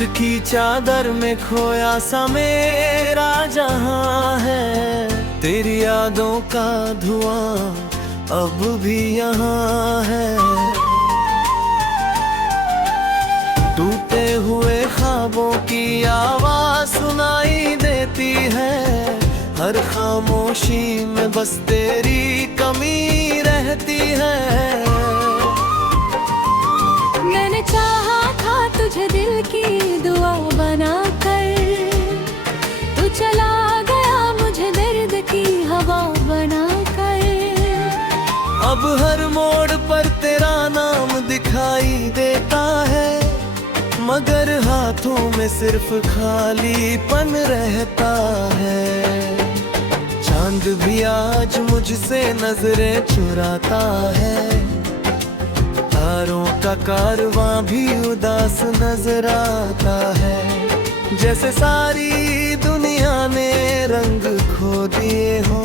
रात की चादर में खोया सा मेरा जहां है, तेरी यादों का धुआं अब भी यहाँ है। टूटे हुए ख्वाबों की आवाज सुनाई देती है, हर खामोशी में बस तेरी कमी रहती है। मैंने चाहा था तुझे दिल की दुआ बनाकर, तू चला गया मुझे दर्द की हवा बनाकर। अब हर मोड़ पर तेरा नाम दिखाई देता है, मगर हाथों में सिर्फ खालीपन रहता है। चांद भी आज मुझसे नजरें चुराता है, तारों का कारवां भी उदास नजर आता है। जैसे सारी दुनिया ने रंग खो दिए हो,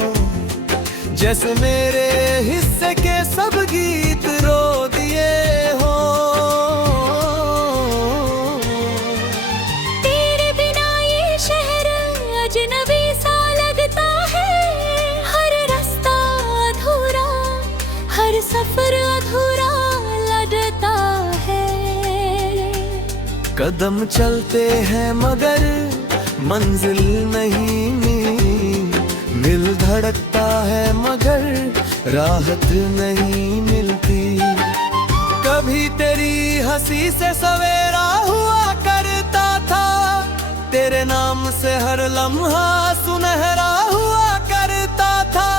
जैसे मेरे हिस्से के सब गीत रो दिए हो। तेरे बिना ये शहर अजनबी सा लगता है, हर रास्ता अधूरा, हर सफर अधूरा लगता है। कदम चलते हैं मगर मंजिल नहीं, दिल धड़कता है मगर राहत नहीं मिलती। कभी तेरी हंसी से सवेरा हुआ करता था, तेरे नाम से हर लम्हा सुनहरा हुआ करता था।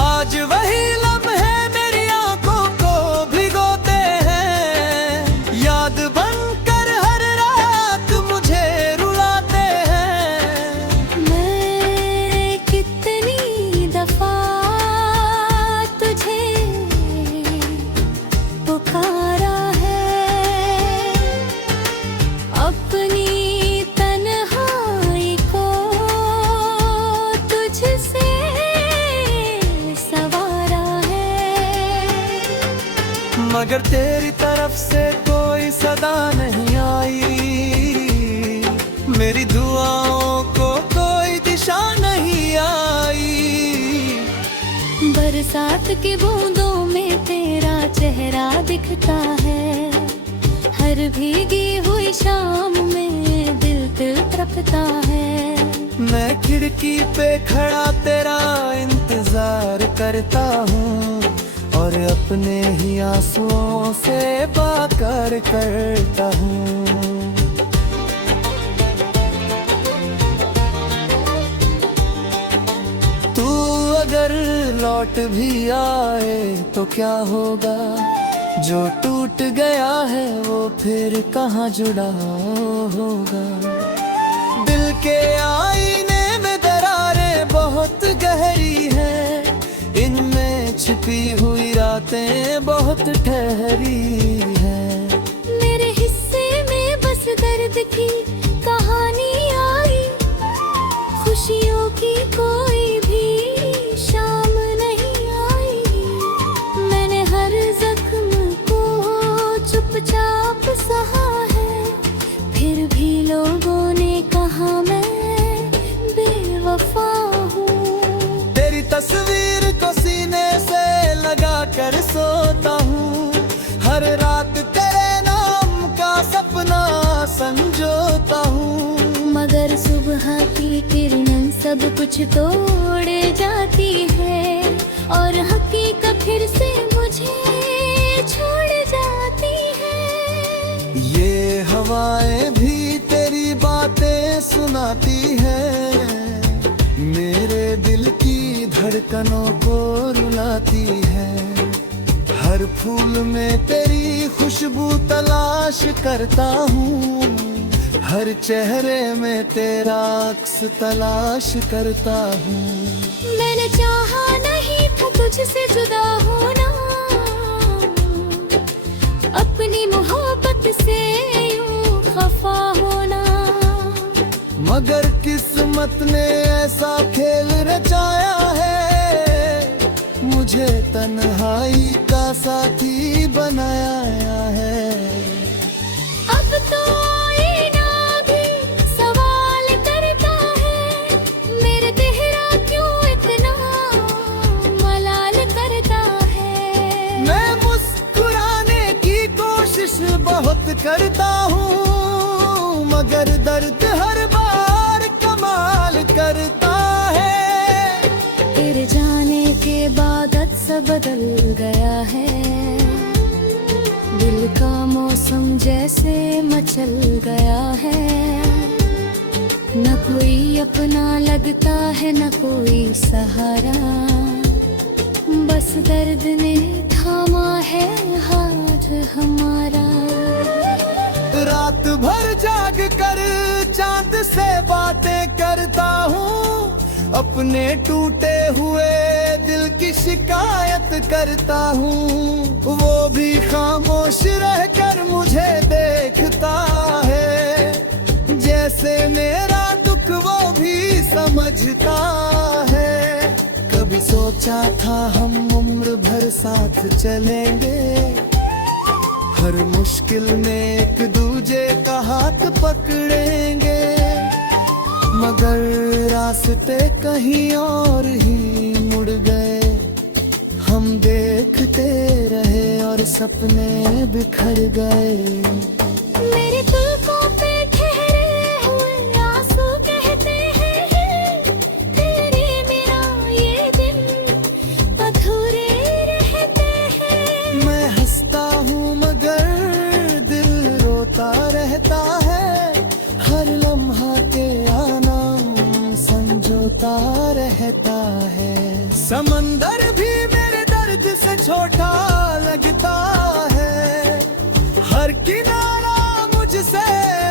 आज वही लम्हे मेरी आंखों को भिगोते हैं, याद बनकर हर रात मुझे रुलाते हैं। मैं कितनी दफा तुझे पुकारा है, अपनी तन्हाई को तुझसे सवारा है। मगर तेरी तरफ से कोई सदा नहीं आई, मेरी दुआओं को कोई दिशा नहीं आई। बरसात की बूंदों में तेरा चेहरा दिखता है, हर भीगी हुई शाम में दिल तड़पता है। मैं खिड़की पे खड़ा तेरा इंतजार करता हूँ, और अपने ही आंसुओं से बाकर करता हूँ। तू अगर लौट भी आए तो क्या होगा, जो टूट गया है वो फिर कहाँ जुड़ा होगा। दिल के आईने में दरारें बहुत गहरी हैं, इनमें छिपी हुई रातें बहुत ठहरी हैं। मेरे हिस्से में बस दर्द की कहानी आई, खुशियों की कोई भी शाम नहीं आई। मैंने हर जख्म को चुपचाप सहा है, फिर भी लोगों ने कहा मैं बेवफा हूँ। तेरी तस्वीर को सीने से लगा कर सोता हूँ, हर रात तेरे नाम का सपना संजोता हूँ। मगर सुबह की किरण सब कुछ तोड़ जाती है, और हकीकत फिर से मुझे छोड़ जाती है। ये हवाएं भी तेरी बातें सुनाती है, मेरे दिल की धड़कनों को रुलाती है। हर फूल में तेरी खुशबू तलाश करता हूँ, हर चेहरे में तेरा अक्स तलाश करता हूँ। मैंने चाहा नहीं था तुझसे जुदा होना, अपनी मोहब्बत से यूं खफा होना। मगर किस्मत ने ऐसा खेल रचाया है, मुझे तन्हाई का साथी बनाया है। अब तो करता हूँ, मगर दर्द हर बार कमाल करता है। तेरे जाने के बाद सा बदल गया है, दिल का मौसम जैसे मचल गया है। न कोई अपना लगता है, न कोई सहारा, बस दर्द ने थामा है हाथ हमारा। रात भर जाग कर चांद से बातें करता हूँ, अपने टूटे हुए दिल की शिकायत करता हूँ। वो भी खामोश रहकर मुझे देखता है, जैसे मेरा दुख वो भी समझता है। कभी सोचा था हम उम्र भर साथ चलेंगे, हर मुश्किल में एक दूजे का हाथ पकड़ेंगे, मगर रास्ते कहीं और ही मुड़ गए। हम देखते रहे और सपने बिखर गए। मेरे पलकों पे ठहरे हुए आंसू कहते हैं, तेरे मेरा ये दिन अधूरे रहते हैं। मैं हंसता हूँ मगर दिल रोता रहता है, हर लम्हा के आना संजोता रहता है। समंदर भी मेरे दर्द से छोटा लगता है, हर किनारा मुझसे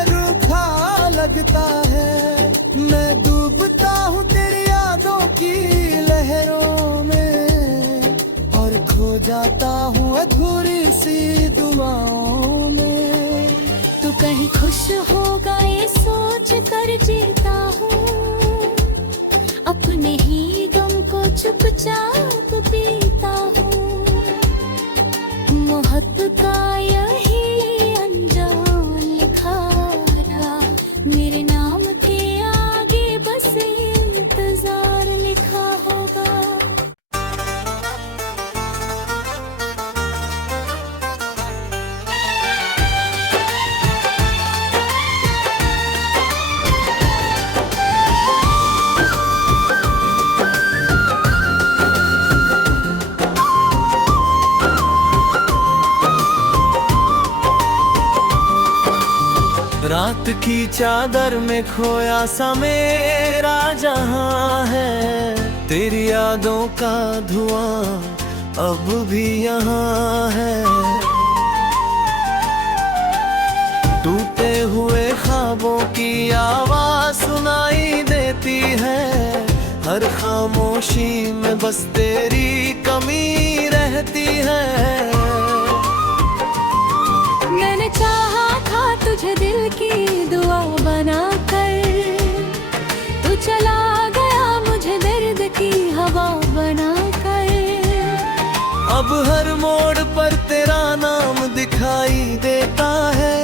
रूखा लगता है। मैं डूबता हूँ तेरी यादों की लहरों में, और खो जाता हूँ अधूरी सी दुआओं में। तू कहीं खुश होगा ये सोच कर जीता हूँ, अपने ही गम को चुपचाप पीता हूँ। मोहब्बत का यही अंजाम लिखा रहा, मेरे नाम के आगे बस इंतजार लिखा होगा। रात की चादर में खोया सा मेरा जहां है, तेरी यादों का धुआं अब भी यहाँ है। टूटे हुए ख्वाबों की आवाज सुनाई देती है, हर खामोशी में बस तेरी कमी रहती है। मैंने चाहा था तुझे दिल की दुआ बनाकर, तू चला गया मुझे दर्द की हवा बनाकर। अब हर मोड़ पर तेरा नाम दिखाई देता है,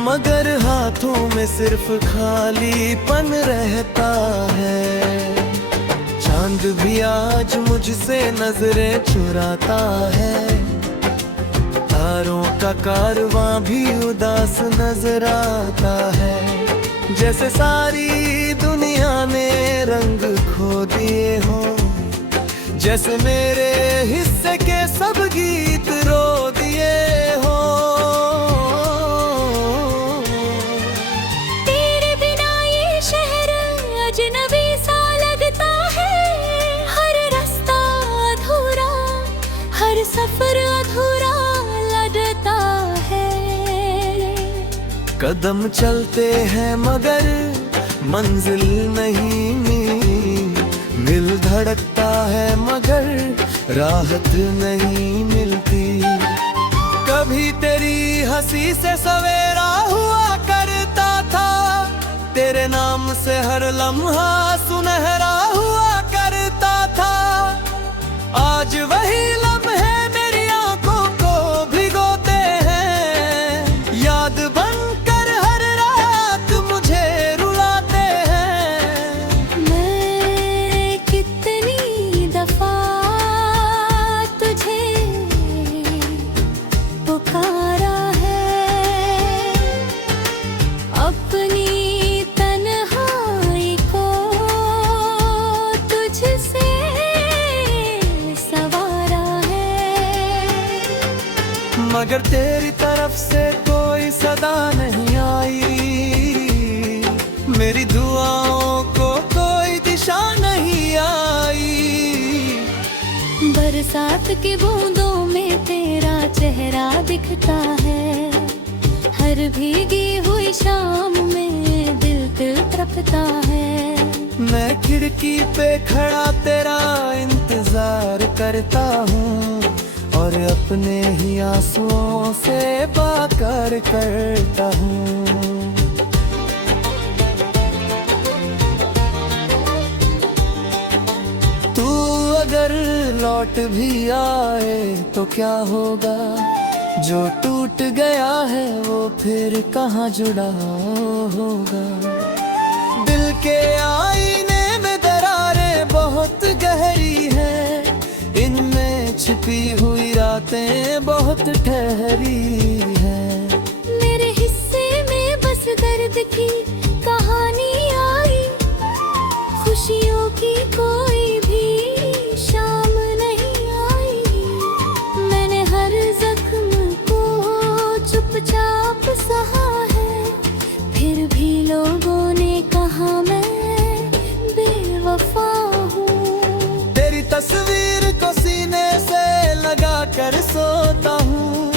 मगर हाथों में सिर्फ खालीपन रहता है। चांद भी आज मुझसे नजरें चुराता है, तारों का कारवां भी उदास नजर आता है। जैसे सारी दुनिया ने रंग खो दिए हो, जैसे मेरे हिस्से के सब गीत रो दिए हो। तेरे बिना ये शहर अजनबी सा लगता है, हर रास्ता अधूरा, हर सफर अधूरा लगता है। कदम चलते हैं मगर मंजिल नहीं, दिल धड़कता है मगर राहत नहीं मिलती। कभी तेरी हंसी से सवेरा हुआ करता था, तेरे नाम से हर लम्हा सुनहरा हुआ करता था। आज वही लम्हे मेरी आंखों को भिगोते हैं, याद बनकर हर रात मुझे रुलाते हैं। मैं कितनी दफा तुझे पुकारा है, मगर तेरी तरफ से कोई सदा नहीं आई, मेरी दुआओं को कोई दिशा नहीं आई। बरसात की बूंदों में तेरा चेहरा दिखता है, हर भीगी हुई शाम में दिल तड़पता है। मैं खिड़की पे खड़ा तेरा इंतजार करता हूँ और अपने ही आंसुओं से बाकर करता हूँ। तू अगर लौट भी आए तो क्या होगा, जो टूट गया है वो फिर कहाँ जुड़ा होगा। दिल के आईने में दरारें बहुत गहरी है, इनमें छिपी हुई रातें बहुत ठहरी है। मेरे हिस्से में बस दर्द की कहानी आई, खुशियों की कोई भी शाम नहीं आई। मैंने हर जख्म को चुपचाप सहा है, फिर भी लोगों ने कहा मैं बेवफा हूँ। तेरी तस्वीर को सीने से लगा कर सोता हूँ,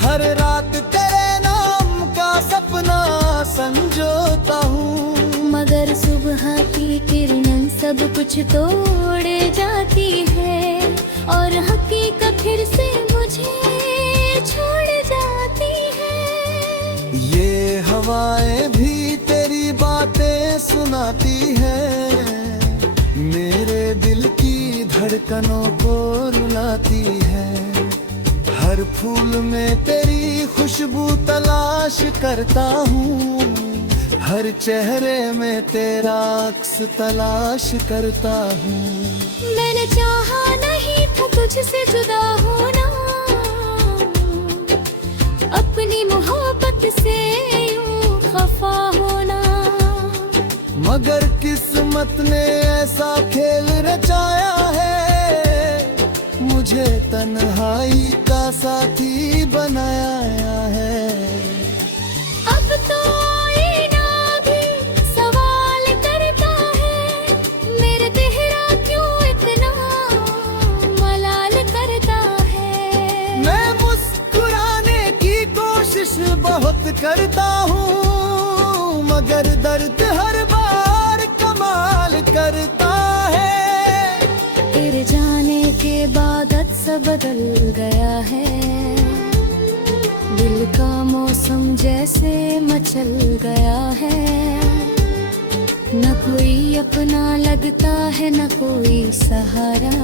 हर रात तेरे नाम का सपना संजोता हूँ। मगर सुबह की किरण सब कुछ तोड़ जाती है, और हकीकत फिर से मुझे छोड़ जाती है। ये हवाएं भी तेरी बातें सुनाती है, मेरे दिल की धड़कनों को रुलाती है। हर फूल में तेरी खुशबू तलाश करता हूँ, हर चेहरे में तेरा अक्स तलाश करता हूँ। मैंने चाहा नहीं था तुझसे जुदा होना, अपनी मोहब्बत से यूं खफा होना। मगर किस्मत ने ऐसा खेल रचाया है, मुझे तन्हाई का साथी बनाया है। अब तो आईना भी सवाल करता है, मेरे तेरा क्यों इतना मलाल करता है। मैं मुस्कुराने की कोशिश बहुत करता हूँ, मगर दर्द हर बार कमाल करता है। तेरे जाने के बाद सब बदल गया है, दिल का मौसम जैसे मचल गया है। न कोई अपना लगता है न कोई सहारा,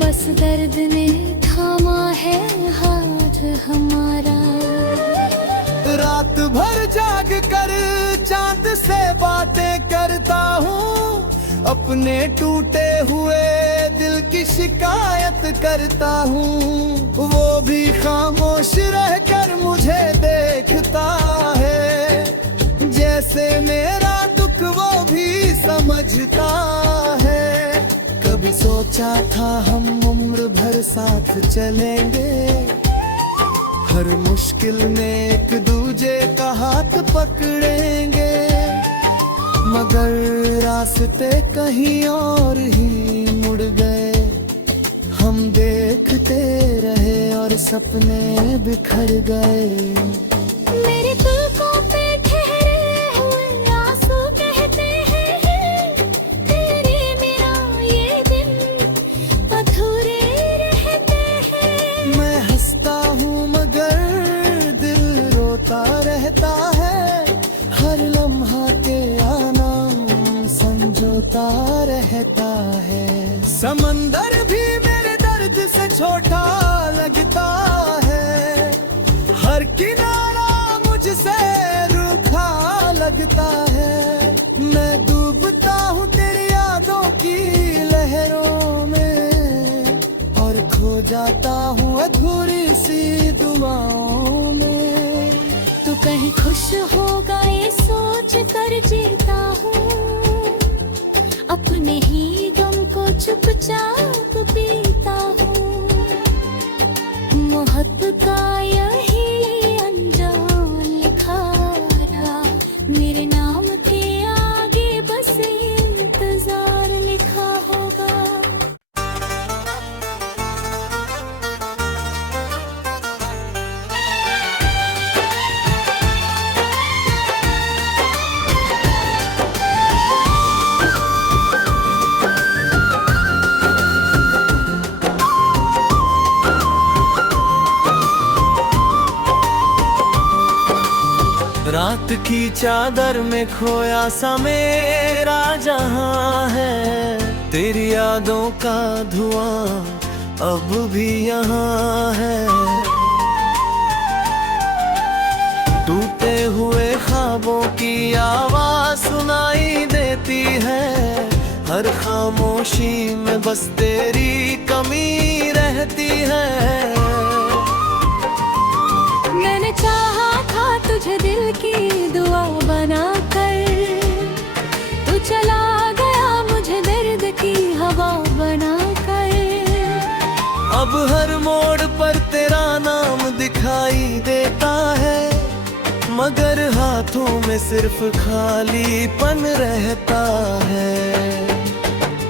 बस दर्द ने थामा है हाथ हमारा। रात भर जाग कर चांद से बातें करता हूँ, अपने टूटे हुए दिल की शिकायत करता हूँ। वो भी खामोश रहकर मुझे देखता है, जैसे मेरा दुख वो भी समझता है। कभी सोचा था हम उम्र भर साथ चलेंगे, हर मुश्किल में एक दूजे का हाथ पकड़ेंगे। मगर रास्ते कहीं और ही मुड़ गए, हम देखते रहे और सपने बिखर गए। मेरे पलकों पे ठहरे हुए आंसू कहते हैं, तेरे मेरा ये दिन अधूरे रहते हैं। मैं हंसता हूँ मगर दिल रोता रहता है, हर लम्हा के आना संजोता रहता है। समंदर भी मेरे दर्द से छोटा लगता है, हर किनारा मुझसे रूखा लगता है। मैं डूबता हूँ तेरी यादों की लहरों में, और खो जाता हूँ अधूरी सी दुआओं में। तू कहीं खुश होगा ये सोच कर जीता हूँ, अपने ही गम को चुपचाप पीता हूँ। मोहब्बत रात की चादर में खोया सा मेरा जहां है, तेरी यादों का धुआं अब भी यहाँ है। टूटे हुए ख्वाबों की आवाज सुनाई देती है, हर खामोशी में बस तेरी कमी रहती है। मैंने चाहा था तुझे दिल की दुआ बनाकर, तू चला गया मुझे दर्द की हवा बनाकर। अब हर मोड़ पर तेरा नाम दिखाई देता है, मगर हाथों में सिर्फ खालीपन रहता है।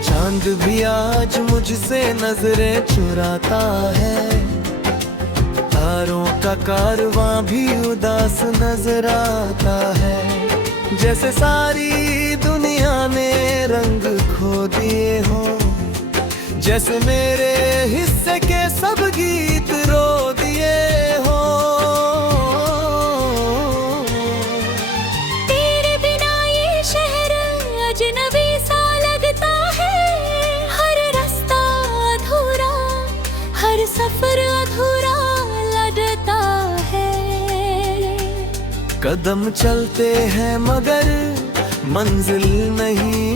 चांद भी आज मुझसे नजरें चुराता है, तारों का कारवां भी उदास नजर आता है। जैसे सारी दुनिया ने रंग खो दिए हो, जैसे मेरे हिस्से के सब गीत रो दिए हो। तेरे बिना ये शहर अजनबी सा लगता है, हर रास्ता अधूरा, हर सफर अधूरा लगता है। कदम चलते हैं मगर मंजिल नहीं,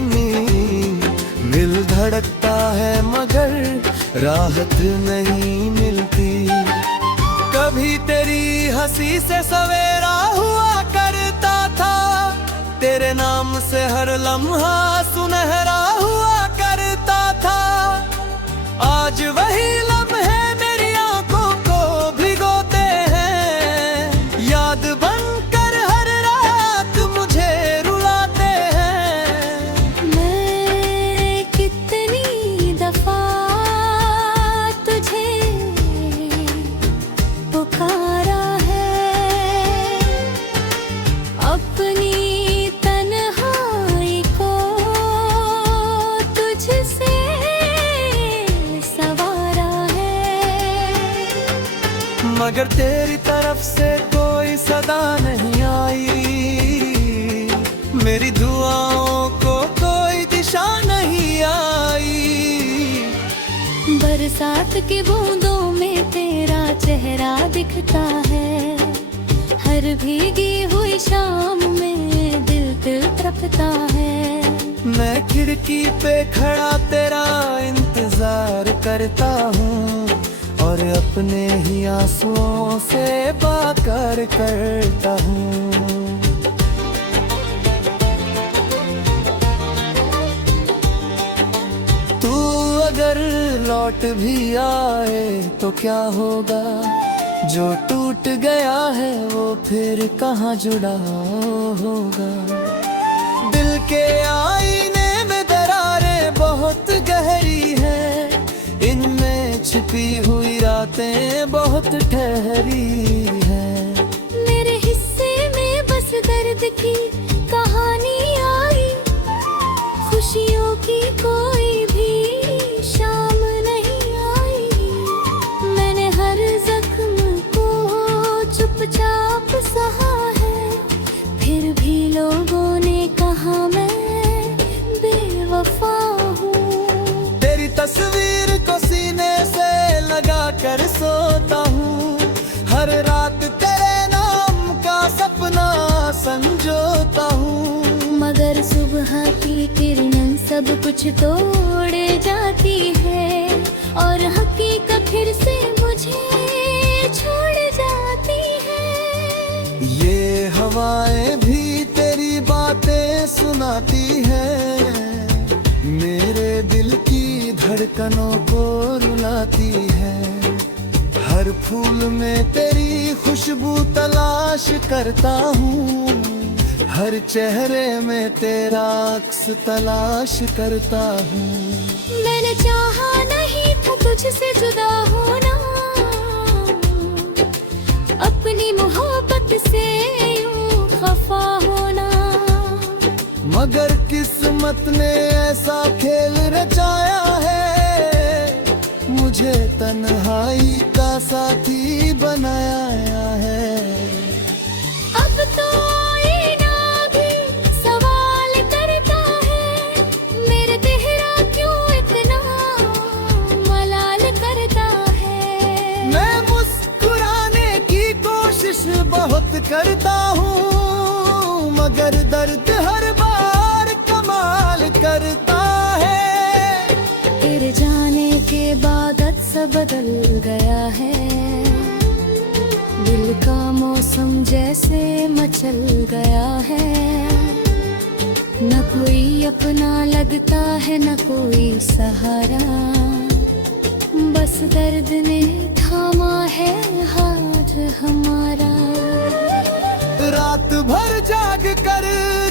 दिल धड़कता है मगर राहत नहीं मिलती। कभी तेरी हंसी से सवेरा हुआ करता था, तेरे नाम से हर लम्हा सुनहरा हुआ करता था। आज वही लम्हे मेरी आंखों को भिगोते हैं, याद बनकर हर रात मुझे रुलाते हैं। मैं कितनी दफा तुझे पुकारा है, अपनी तन्हाई को तुझसे सवारा है। मगर तेरी तरफ से कोई सदा नहीं आई, मेरी दुआओं को कोई दिशा नहीं आई। बरसात की बूंदों में तेरा चेहरा दिखता है, हर भीगी हुई शाम में दिल तड़पता है। मैं खिड़की पे खड़ा तेरा इंतजार करता हूँ, और अपने ही आंसुओं से बाकर करता हूँ। तू अगर लौट भी आए तो क्या होगा, जो टूट गया है वो फिर कहाँ जुड़ा होगा। दिल के आईने में दरारें बहुत गहरी है, इनमें छिपी हुई रातें बहुत ठहरी है। मेरे हिस्से में बस दर्द की कहानी आई, खुशियों की कोई भी शाम नहीं आई। मैंने हर जख्म को चुपचाप सहा है, फिर भी लोगों ने कहा मैं बेवफा हूँ। तेरी तस्वीर को सीने से लगा कर सोता हूँ, हर रात तेरे नाम का सपना संजोता हूँ। मगर सुबह की किरण सब कुछ तोड़ जाती है, और हकीकत फिर से मुझे छोड़ जाती है। ये हवाएं भी तेरी बातें सुनाती है, मेरे दिल की धड़कनों को रुलाती है। हर फूल में तेरी खुशबू तलाश करता हूँ, हर चेहरे में तेरा अक्स तलाश करता हूँ। मैंने चाहा नहीं था तुझसे जुदा होना, अपनी मोहब्बत से यूं खफा होना। मगर किस्मत ने ऐसा खेल रचाया है, मुझे तन्हाई का साथी बनाया है। अब तो करता हूँ, मगर दर्द हर बार कमाल करता है। तेरे जाने के बाद सा बदल गया है, दिल का मौसम जैसे मचल गया है। न कोई अपना लगता है, न कोई सहारा, बस दर्द ने थामा है हाथ हमारा। रात भर जाग कर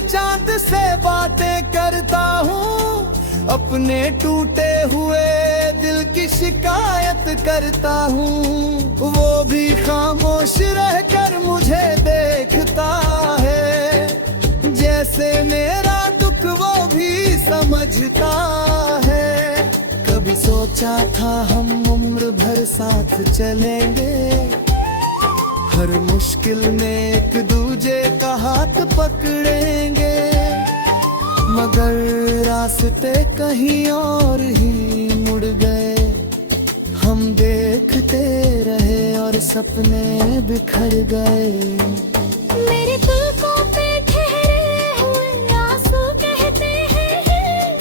चांद से बातें करता हूँ, अपने टूटे हुए दिल की शिकायत करता हूँ। वो भी खामोश रहकर मुझे देखता है, जैसे मेरा दुख वो भी समझता है। कभी सोचा था हम उम्र भर साथ चलेंगे, हर मुश्किल में एक दूजे का हाथ पकड़ेंगे, मगर रास्ते कहीं और ही मुड़ गए। हम देखते रहे और सपने बिखर गए। मेरे पलकों पे ठहरे हुए आंसू कहते हैं,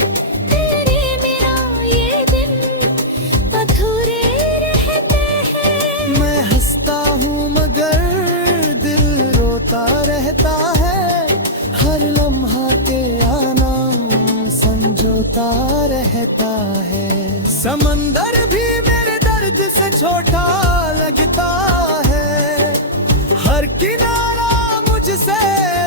तेरे मेरा ये दिन अधूरे रहते हैं। मैं हंसता हूँ मगर दिल रोता रहता है, हर लम्हा के आना संजोता रहता है। समंदर भी मेरे दर्द से छोटा लगता है, हर किनारा मुझसे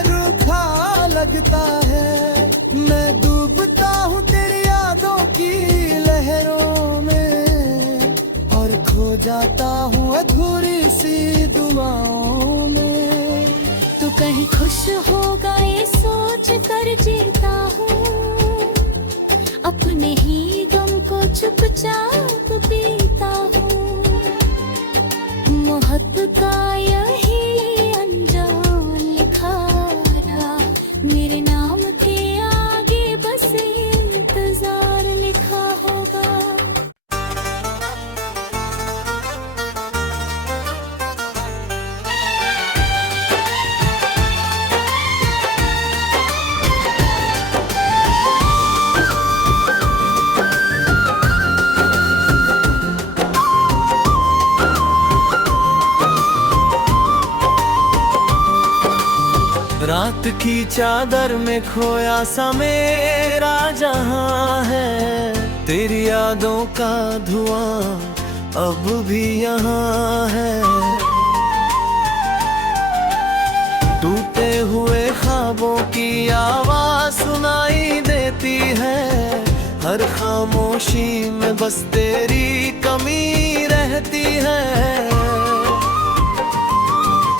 रूखा लगता है। मैं डूबता हूँ तेरी यादों की लहरों में, और खो जाता हूँ अधूरी सी दुआओं में। तू कहीं खुश होगा ये सोच कर जीता हूँ, अपने ही गम को चुपचाप पीता हूँ। मोहब्बत का यही अंजाम लिखा रहा, मेरे नाम के आगे बस इंतजार लिखा होगा। रात की चादर में खोया सा मेरा जहां है, तेरी यादों का धुआं अब भी यहाँ है। टूटे हुए ख्वाबों की आवाज सुनाई देती है, हर खामोशी में बस तेरी कमी रहती है।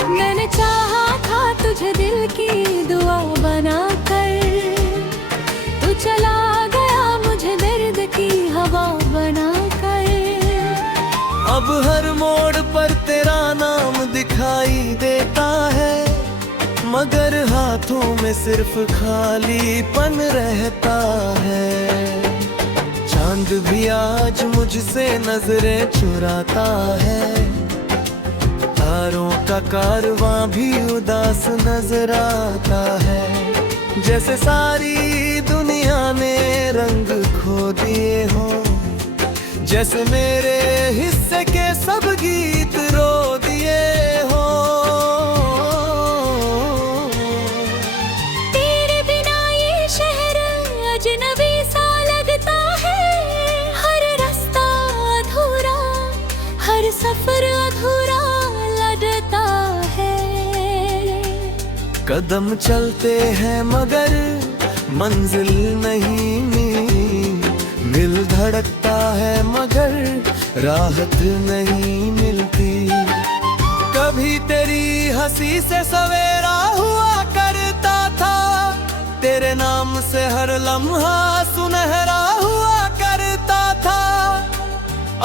मैंने चाहा था तुझे दिल की दुआ बनाकर, तू चला गया मुझे दर्द की हवा बनाकर। अब हर मोड़ पर तेरा नाम दिखाई देता है, मगर हाथों में सिर्फ खालीपन रहता है। चांद भी आज मुझसे नजरें चुराता है, तारों का कारवां भी उदास नजर आता है। जैसे सारी दुनिया ने रंग खो दिए हो, जैसे मेरे हिस्से के सब गीत रो दिए हो। तेरे बिना ये शहर अजनबी सा लगता है, हर रास्ता अधूरा, हर सफर अधूरा लगता है। कदम चलते हैं मगर मंजिल नहीं दिल धड़कता है मगर राहत नहीं मिलती। कभी तेरी हंसी से सवेरा हुआ करता था, तेरे नाम से हर लम्हा सुनहरा हुआ करता था।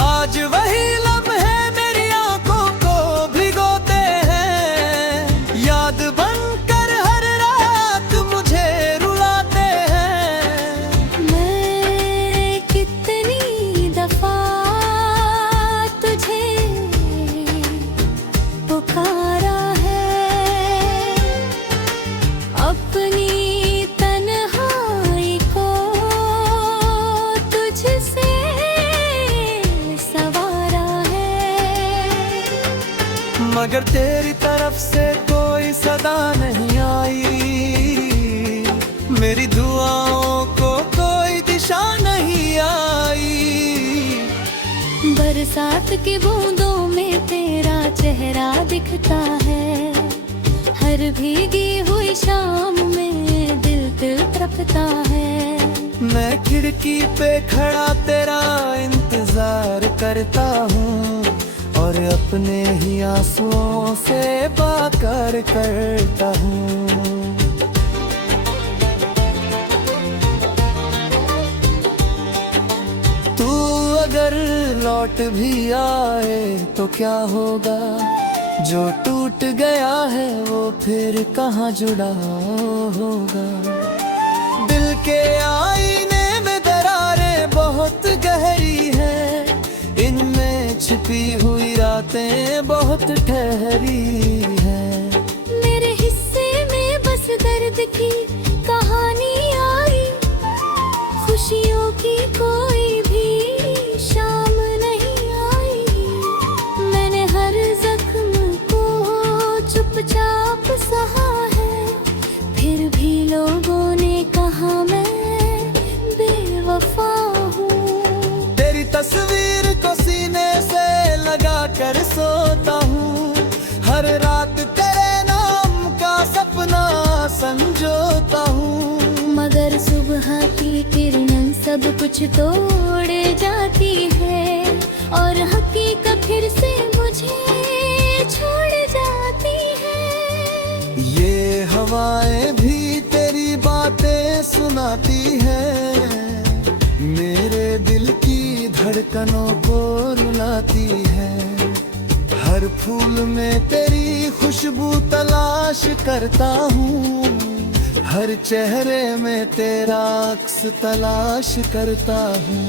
आज वही लम्हे मेरी आंखों को भिगोते हैं, याद बनकर हर रात मुझे रुलाते हैं। मैंने कितनी दफा तुझे पुकारा है, मगर तेरी तरफ से कोई सदा नहीं आई, मेरी दुआओं को कोई दिशा नहीं आई। बरसात की बूंदों में तेरा चेहरा दिखता है, हर भीगी हुई शाम में दिल तड़पता है। मैं खिड़की पे खड़ा तेरा इंतजार करता हूँ, और अपने ही आंसुओं से बाकर करता हूँ। तू अगर लौट भी आए तो क्या होगा, जो टूट गया है वो फिर कहाँ जुड़ा होगा। दिल के आईने में दरारें बहुत गहरी हैं, इनमें छिपी हुई रातें बहुत ठहरी हैं। मेरे हिस्से में बस दर्द की कहानी आई, खुशियों की कोई भी शाम नहीं आई। मैंने हर जख्म को चुपचाप सहा है, फिर भी लोगों ने कहा मैं बेवफा हूँ। तेरी तस्वीर को सीने से लगा कर सोता हूँ, हर रात तेरे नाम का सपना संजोता हूँ। मगर सुबह की किरण सब कुछ तोड़ जाती है, और हकीकत फिर से मुझे छोड़ जाती है। ये हवाएं भी तेरी बातें सुनाती हैं, मेरे दिल की धड़कनों को रुलाती है। हर फूल में तेरी खुशबू तलाश करता हूँ, हर चेहरे में तेरा अक्स तलाश करता हूँ।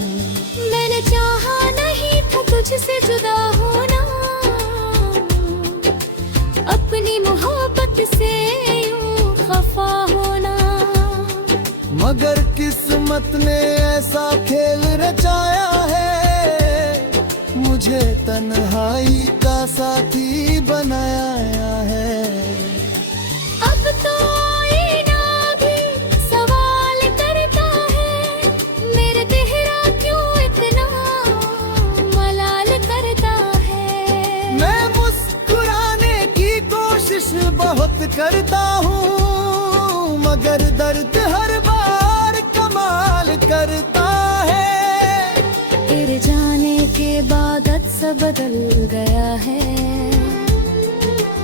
मैंने चाहा नहीं था तुझसे जुदा होना, अपनी मोहब्बत से यूं खफा होना। मगर किस्मत ने ऐसा खेल रचाया है, मुझे तन्हाई का साथी बनाया है। अब तो आईना भी सवाल करता है, मेरे चेहरा क्यों इतना मलाल करता है। मैं मुस्कुराने की कोशिश बहुत करता हूँ, मगर दर्द हर बार कमाल करता है। तेरे जाने के बाद सब बदल गया है,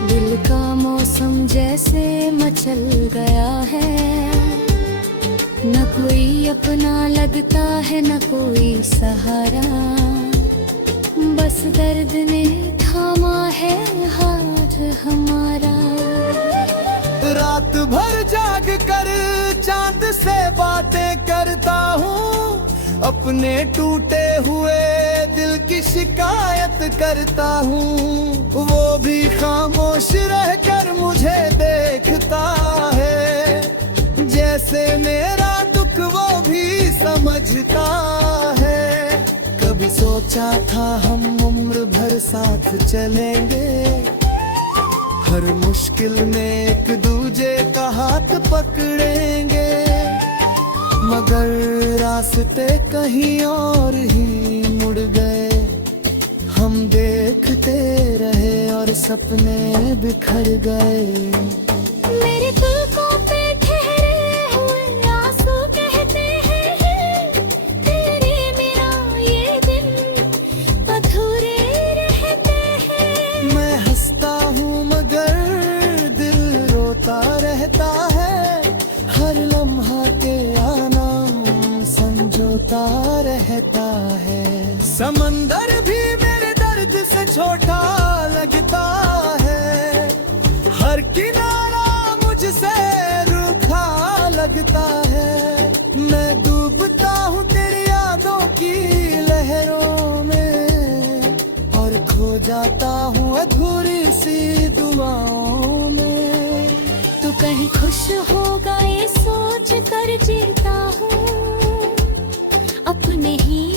दिल का मौसम जैसे मचल गया है। न कोई अपना लगता है न कोई सहारा, बस दर्द ने थामा है हाथ हमारा। रात भर जाग कर चांद से बातें करता हूँ, अपने टूटे हुए दिल की शिकायत करता हूँ। वो भी खामोश रहकर मुझे देखता है, जैसे मेरा दुख वो भी समझता है। कभी सोचा था हम उम्र भर साथ चलेंगे, हर मुश्किल में एक दूजे का हाथ पकड़ेंगे। मगर रास्ते कहीं और ही मुड़ गए, हम देखते रहे और सपने बिखर गए। मेरे पलकों पे ठहरे हुए आंसू कहते हैं, तेरे मेरा ये दिन अधूरे रहते हैं। मैं हंसता हूँ मगर दिल रोता रहता है, हर लम्हा के आना संजोता रहता है। समंदर भी मेरे दर्द से छोटा लगता है, हर किनारा मुझसे रूखा लगता है। मैं डूबता हूँ तेरी यादों की लहरों में, और खो जाता हूँ अधूरी सी दुआओं में। तू कहीं खुश होगा ये सोच कर जीता हूँ, अपने ही